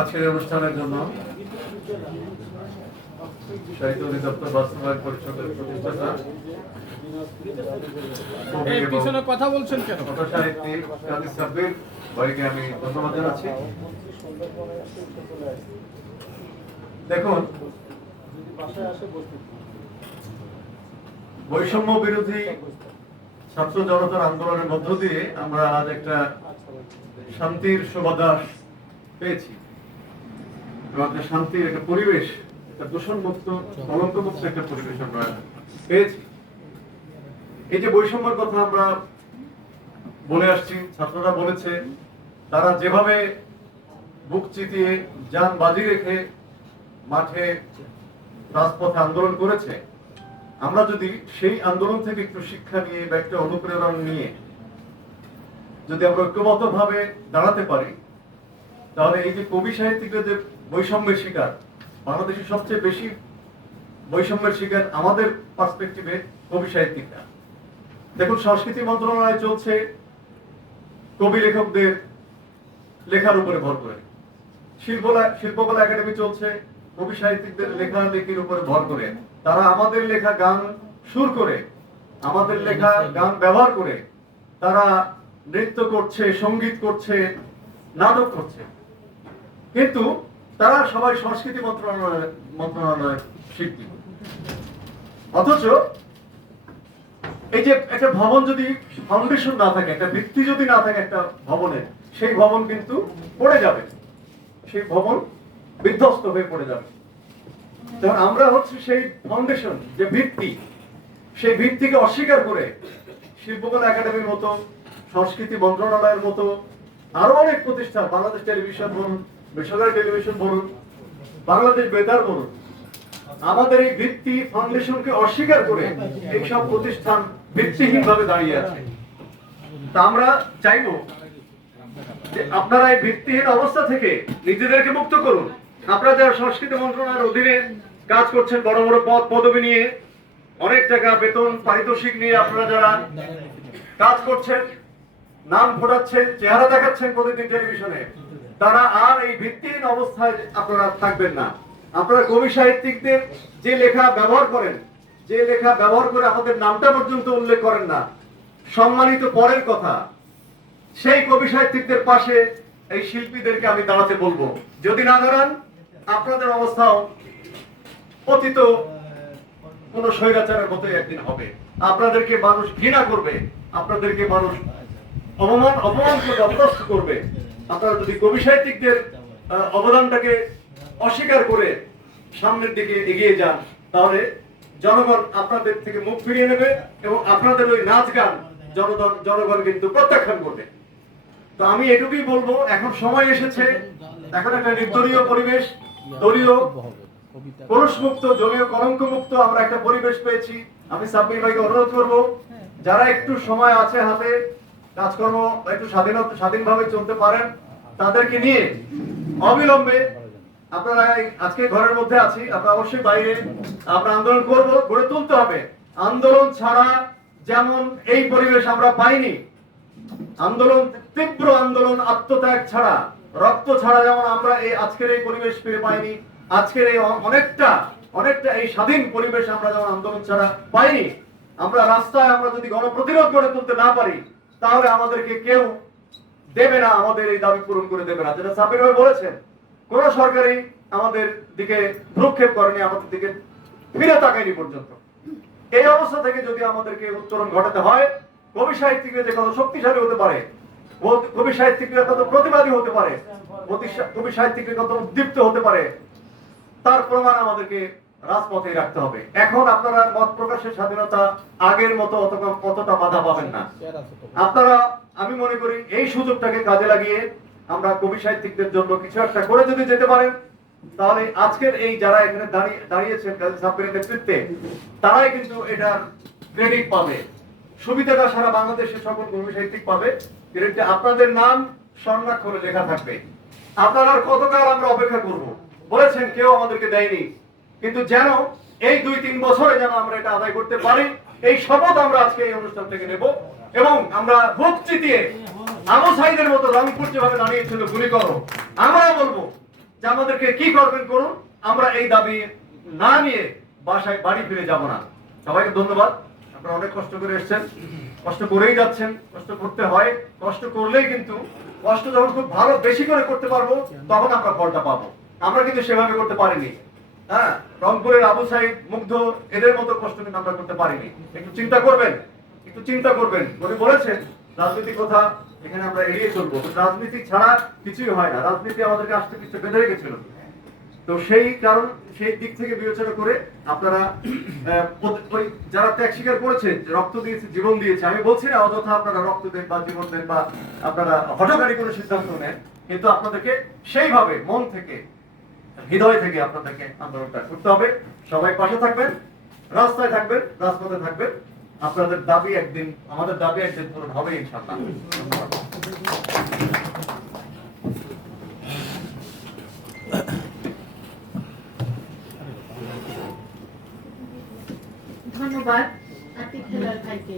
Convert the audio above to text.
আজকের অনুষ্ঠানের জন্য সাহিত্য অধিদপ্তর বাস্তবায়ন পরিষদের প্রতিষ্ঠাতা কথা বলছেন কেন? সাহিত্যিক কাজী সাব্বির ভাইকে আমি ধন্যবাদ জানাচ্ছি। দেখুন, বৈষম্য বিরোধী ছাত্র জনতার আন্দোলনের মধ্য দিয়ে আমরা আজ একটা শান্তির শোভাযাত্রা পেয়েছি এবং একটা শান্তির একটা পরিবেশ, একটা দূষণ মুক্ত, কলঙ্ক মুক্ত একটা পরিবেশ আমরা পেয়েছি। এই যে বৈষম্যের কথা আমরা বলে আসছি, ছাত্ররা বলেছে তারা যেভাবে বুক চিতিয়ে যান বাজি রেখে মাঠে রাজপথে আন্দোলন করেছে, আমরা যদি সেই আন্দোলন থেকে একটু শিক্ষা নিয়ে বা একটা অনুপ্রেরণা নিয়ে যদি আমরা ঐক্যবদ্ধভাবে দাঁড়াতে পারি, তাহলে এই যে কবি সাহিত্যিকরা যে বৈষম্যের শিকার, বাংলাদেশের সবচেয়ে বেশি বৈষম্যের শিকার আমাদের পার্সপেক্টিভে কবি সাহিত্যিকরা। দেখুন, সংস্কৃতি মন্ত্রণালয় চলছে কবি লেখকদের লেখার উপরে ভর করে, শিল্পকলা একাডেমি চলছে কবি সাহিত্যিকদের লেখালেখির উপরে ভর করে। তারা আমাদের লেখা গান সুর করে, আমাদের লেখা গান ব্যবহার করে তারা নৃত্য করছে, সঙ্গীত করছে, নাটক করছে, কিন্তু তারা সবাই সংস্কৃতি মন্ত্রণালয়ের শিল্পী। অথচ এই যে একটা ভবন যদি ফাউন্ডেশন না থাকে, একটা ভিত্তি যদি না থাকে একটা ভবনের, সেই ভবন কিন্তু পড়ে যাবে, সেই ভবন বিধ্বস্ত হয়ে পড়ে যাবে। তখন আমরা হচ্ছে সেই ফাউন্ডেশন, যে ভিত্তি, সেই ভিত্তিকে অস্বীকার করে শিল্পকলা একাডেমির মতো, সংস্কৃতি মন্ত্রণালয়ের মতো আরো অনেক প্রতিষ্ঠান, বাংলাদেশ টেলিভিশন বলুন, বেসরকারি টেলিভিশন বলুন, বাংলাদেশ বেতার বলুন, আমাদের এই ভিত্তি ফাউন্ডেশনকে অস্বীকার করে এইসব প্রতিষ্ঠান ভিত্তিহীন ভাবে দাঁড়িয়ে আছে। তা আমরা চাইবো যে আপনারা এই ভিত্তিহীন অবস্থা থেকে নিজেদেরকে মুক্ত করুন। আপনারা যারা সংস্কৃতি মন্ত্রণালয়ের অধীনে কাজ করছেন, বড় বড় পদ পদবি নিয়ে, অনেক টাকা বেতন পারিতোষিক নিয়ে আপনারা যারা কাজ করছেন, নাম ফোটাচ্ছেন, চেহারা দেখাচ্ছেন প্রতিদিন টেলিভিশনে, তারা আর এই ভিত্তিহীন অবস্থায় আপনারা থাকবেন না। আপনারা কবি সাহিত্যিকদের যে লেখা ব্যবহার করেন, যে লেখা ব্যবহার করে আমাদের নামটা পর্যন্ত উল্লেখ করেন না, সম্মানিত পরের কথা, সেই কবি সাহিত্যিকদের পাশে এই শিল্পীদেরকে আমি দাঁড়াতে বলবো। যদি না দাঁড়ান, আপনাদের অবস্থাও পতিত কোন স্বৈরাচারের মতোই একদিন হবে। আপনাদেরকে মানুষ ঘৃণা করবে, আপনাদেরকে মানুষ অপমান করবে, অপদস্থ করবে। আপনারা যদি কবি সাহিত্যিকদের অবদানটাকে অস্বীকার করে সামনের দিকে এগিয়ে যান, তাহলে জনগণ আপনাদের থেকে মুখ ফিরিয়ে নেবে এবং আপনাদের ওই নাচ গান জনগণ কিন্তু প্রত্যাখ্যান করবে। তো আমি এটুকুই বলবো, এখন সময় এসেছে, এখন একটা নির্দলীয় পরিবেশ, দলীয় কলুষমুক্ত, দলীয় কলঙ্ক মুক্ত আমরা একটা পরিবেশ পেয়েছি। আমি সাব্বির ভাইকে অনুরোধ করব, যারা একটু সময় আছে হাতে, কাজকর্ম একটু স্বাধীনভাবে চলতে পারেন, তাদেরকে নিয়ে অবিলম্বে, আপনারা আজকে ঘরের মধ্যে আছি, আপনারা অবশ্যই বাইরে আমরা আন্দোলন করব, গড়ে তুলতে হবে। আন্দোলন ছাড়া যেমন এই পরিবেশ আমরা পাইনি, আন্দোলন, তীব্র আন্দোলন, আত্মত্যাগ ছাড়া, রক্ত ছাড়া যেমন আমরা এই আজকের এই পরিবেশ ফিরে পাইনি, আজকের এই অনেকটা এই স্বাধীন পরিবেশ আমরা যেমন আন্দোলন ছাড়া পাইনি, আমরা রাস্তায় আমরা যদি গণপ্রতিরোধ গড়ে তুলতে না পারি, তাহলে আমাদেরকে কেউ দেবে না, আমাদের এই দাবি পূরণ করে দেবে না। যেটা সাব্বির ভাই বলেছেন, কোন সরকারই আমাদের দিকে ভ্রুক্ষেপ করেনি, আমাদের দিকে ফিরে তাকায়নি পর্যন্ত। এই অবস্থা থেকে যদি আমাদেরকে উত্তরণ ঘটাতে হয়, কবি সাহিত্যিকরা যে কত শক্তিশালী হতে পারে, কবি সাহিত্যিকরা কত প্রতিবাদী হতে পারে, কবি সাহিত্যিকরা কত উদ্দীপ্ত হতে পারে, তার প্রমাণ আমাদেরকে রাজপথে রাখতে হবে। এখন আপনারা মত প্রকাশের স্বাধীনতা আগের মতো অতটা বাধা পাবেন না। আপনারা, আমি মনে করি এই সুযোগটাকে কাজে লাগিয়ে আমরা কবি সাহিত্যিকদের জন্য কিছু একটা করে যদি যেতে পারেন, তাহলে আজকের এই যারা এখানে দাঁড়িয়েছেন কাজী সাব্বিরের নেতৃত্বে, তারাই কিন্তু এটার ক্রেডিট পাবে, সুবিধাটা সারা বাংলাদেশের সকল কবি সাহিত্যিক পাবে। ক্রেডিটটা আপনাদের নাম স্বর্ণাক্ষরে লেখা থাকবে। আপনারা কতকাল আমরা অপেক্ষা করব? বলেছেন কেউ আমাদেরকে দেয়নি, কিন্তু যেন এই 2-3 বছরে যেন আমরা এটা আদায় করতে পারি, এই শপথ আমরা আজকে এই অনুষ্ঠান থেকে নেব। এবং আমরা বুক চিতিয়ে আবু সাইদের মতো রংপুর যেভাবে দাঁড়িয়েছিল গুলি করো, আমরা বলবো যে আমাদেরকে কি করবেন করুন, আমরা এই দাবি না নিয়ে বাসায় বাড়ি ফিরে যাব না। সবাইকে ধন্যবাদ। আপনারা অনেক কষ্ট করে এসেছেন, কষ্ট করেই যাচ্ছেন, কষ্ট করতে হয়, কষ্ট করলেই কিন্তু কষ্ট যখন খুব ভালো বেশি করে করতে পারবো তখন আমরা ফলটা পাবো। আমরা কিন্তু সেভাবে করতে পারিনি। হ্যাঁ, রংপুরের আবু সাইদ, মুগ্ধ এদের মতো কষ্ট কিন্তু আমরা করতে পারিনি। একটু চিন্তা করবেন, একটু চিন্তা করবেন। উনি বলেছেন রাজনৈতিক কথা এখানে আমরা এড়িয়ে চলবো, রাজনীতি ছাড়া কিছুই হয় না। রাজনীতি আমাদেরকে আস্তে কিছু বেঁধে রেখেছিল। তো সেই কারণ, সেই দিক থেকে বিবেচনা করে আপনারা ওই যারা ত্যাগ স্বীকার করেছে, রক্ত দিয়েছে, জীবন দিয়েছে, আমি বলছি না অযথা আপনারা রক্ত দেন বা জীবন দেন বা আপনারা হঠকারী কোনো সিদ্ধান্ত নেন, কিন্তু আপনাদেরকে সেইভাবে মন থেকে, হৃদয় থেকে আপনাদেরকে আন্দোলনটা করতে হবে। সবাই পাশে থাকবেন, রাস্তায় থাকবেন, রাজপথে থাকবেন। আপনাদের দাবি একদিন, আমাদের দাবি একদিন পূরণ হবে ইনশাআল্লাহ। ধন্যবাদ আতিক হেলাল ভাইকে।